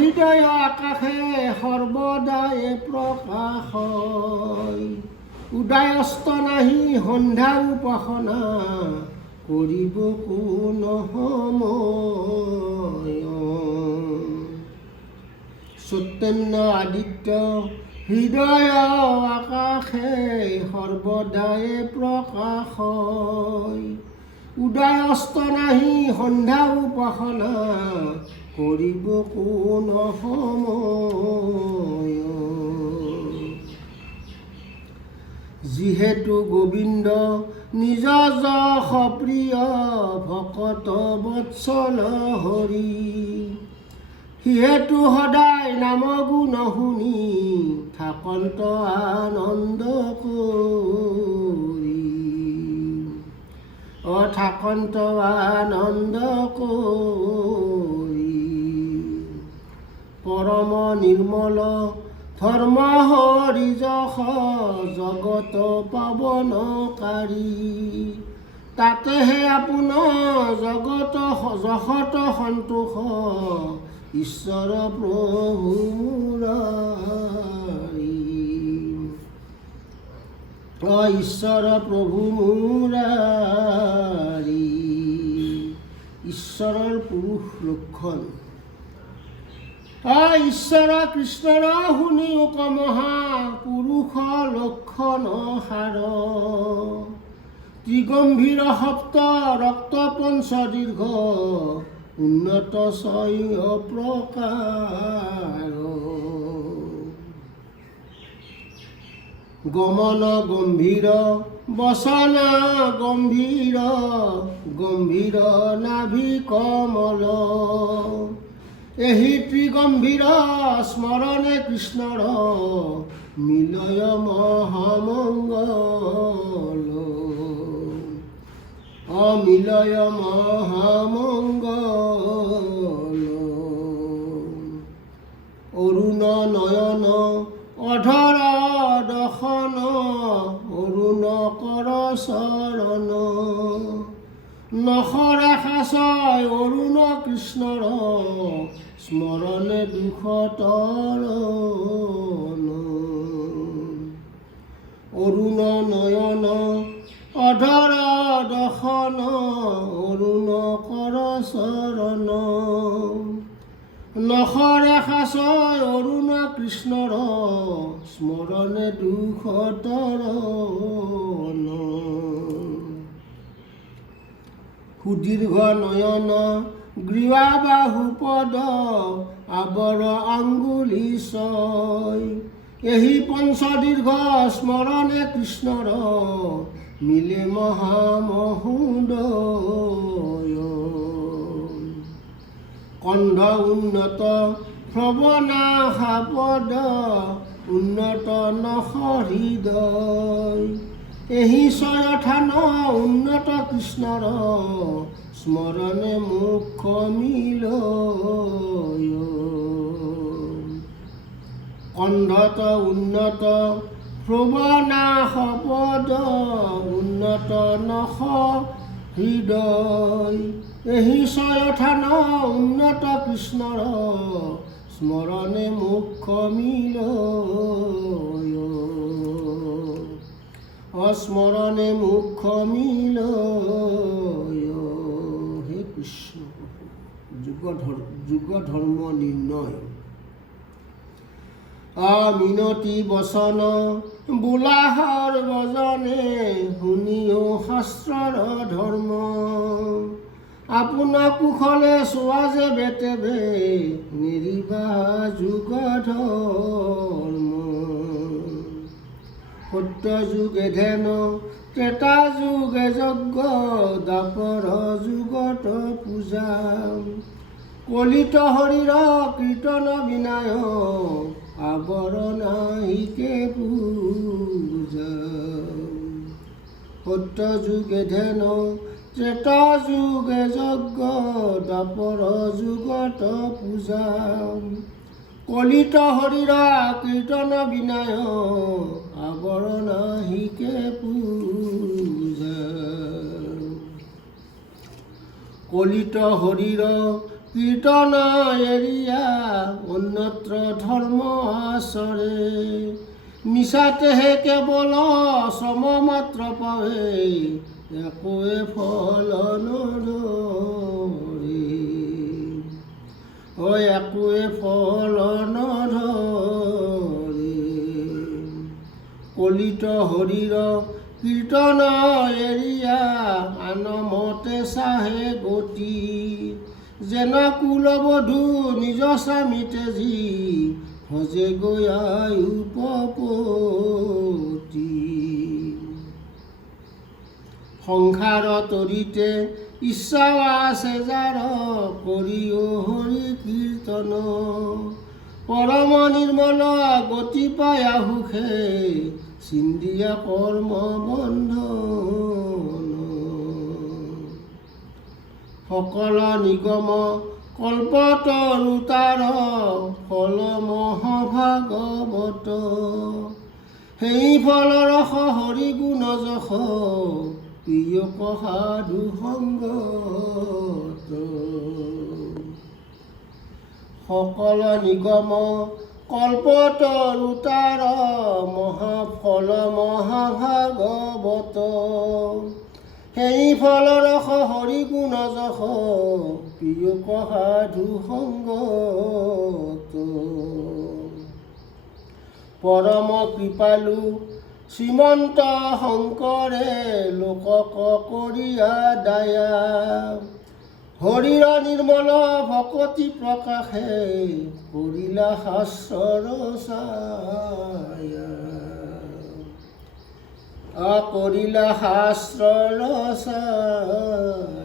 হৃদয় আকাশে সৰ্বদাই প্ৰকাশ উদয়স্ত নাহি সন্ধ্যা উপাসনা কৰিব কোন সময় চৈতন্য আদিত্য হৃদয় আকাশে সৰ্বদাই প্ৰকাশ উদয়স্ত নাহি সন্ধ্যা উপাসনা কৰিব কোন সময় যিহেতু গোবিন্দ নিজ যশ প্ৰিয় ভকত বৎসল হৰি সিহেতু সদায় নাম গুণ শুনি থাকন্ত আনন্দ কৰি থাকন্ত আনন্দ কৰি পৰম নিৰ্মল ধৰ্ম হৰি যশ জগত পাৱনকাৰী তাতেহে আপোনাৰ জগত যশত সন্তোষ ঈশ্বৰ প্ৰভু মুৰাৰী ঈশ্বৰ প্ৰভু মুৰাৰী ঈশ্বৰৰ পুৰুষ লক্ষণ ঈশ্বৰ কৃষ্ণৰ শুনি মহা পুৰুষ লক্ষণ সাৰ ত্ৰিগম্ভীৰ সপ্ত ৰক্ত পঞ্চদীৰ্ঘ উন্নত ছয় প্ৰকাৰ গমন গম্ভীৰ বচন গম্ভীৰ গম্ভীৰ নাভি কমল এহি ত্ৰিগম্ভীৰ স্মৰণে কৃষ্ণৰ মিলয় মহামঙ্গল অমিলয় মহামঙ্গল অৰুণ নয়ন অধৰ দশন অৰুণ কৰ চৰণ নখৰে সাচয় অৰুণ কৃষ্ণৰ স্মৰণে দুখ তৰণ অৰুণ নয়ন অধৰ দশন অৰুণ কৰ চৰণ নখৰে সাচয় অৰুণ কৃষ্ণৰ স্মৰণে দুখ তৰণ সুদীৰ্ঘ নয়ন গ্ৰীৱা বাহু পদ আৱৰ আঙ্গুলি ছয় এহি পঞ্চদীৰ্ঘ স্মৰণে কৃষ্ণৰ মিলে মহামহোদয় কণ্ঠ উন্নত শ্ৰৱণাশা পদ উন্নত নখ হৃদয় এহি ছয়থান উন্নত কৃষ্ণৰ স্মৰণে মুখ মিলয় কণ্ঠত উন্নত শ্ৰৱণাশ পদ উন্নত নখ হৃদয় এহি ছয়থান উন্নত কৃষ্ণৰ স্মৰণে মুখ মিলয় অস্মৰণে মুখ মিলয় হে কৃষ্ণ যুগ ধৰ্ম নিৰ্ণয় মিনতি বচন বোলাহৰ বজনে শুনিও শাস্ত্ৰৰ ধৰ্ম আপোনাৰ কুশলে চোৱা যে বেতেবে নিৰিবা যুগ ধৰ্ম সত্য যুগে ধ্যান ত্ৰেতা যুগে যজ্ঞ দ্বাপৰ যুগত পূজা কলিত হৰিৰ কীৰ্তন বিনায় আৱৰণাহিকে পূজা সত্য যুগে ধ্যান ত্ৰেতা যুগে যজ্ঞ দ্বাপৰ যুগত পূজা কলিত হৰিৰ কীৰ্তন বিনায় আৱৰণাহিকে পূজা কলিত হৰিৰ কীৰ্তন এৰিয়া অন্যত্ৰ ধৰ্ম আচৰে মিছাতেহে কেৱল শ্ৰম মাত্ৰ পাৱে একোৱে ফল নধৰে একোৱে ফল নধৰে কলিত হৰিৰ কীৰ্তন এৰিয়া আনমতে চাহে গতি যেন কুলবধূ নিজ স্বামীতে যি ভজে গৈ উপপতি সংসাৰ তৰিতে ইচ্ছা আছে যাৰ কৰিও হৰি কীৰ্তন পৰম নিৰ্মল গতি পায় সুখে চিন্দিয়া কৰ্ম বন্ধন সকল নিগম কল্পতৰু তাৰ ফল মহাভাগৱত সেই ফল ৰস হৰি গুণ যশ প্ৰিয় সাধু সংগত সকল নিগম কল্পতৰু তাৰ মহাফল মহাভাগৱত সেই ফল ৰস হৰি গুণ যশ প্ৰিয় সাধু সংগত পৰম কৃপালু শ্ৰীমন্ত শংকৰে লোকক কৰিয়া দায়া হৰিৰ নিৰ্মল ভকতি প্ৰকাশে কৰিলা শাস্ত্ৰৰ ছায়া কৰিলা শাস্ত্ৰৰ ছায়া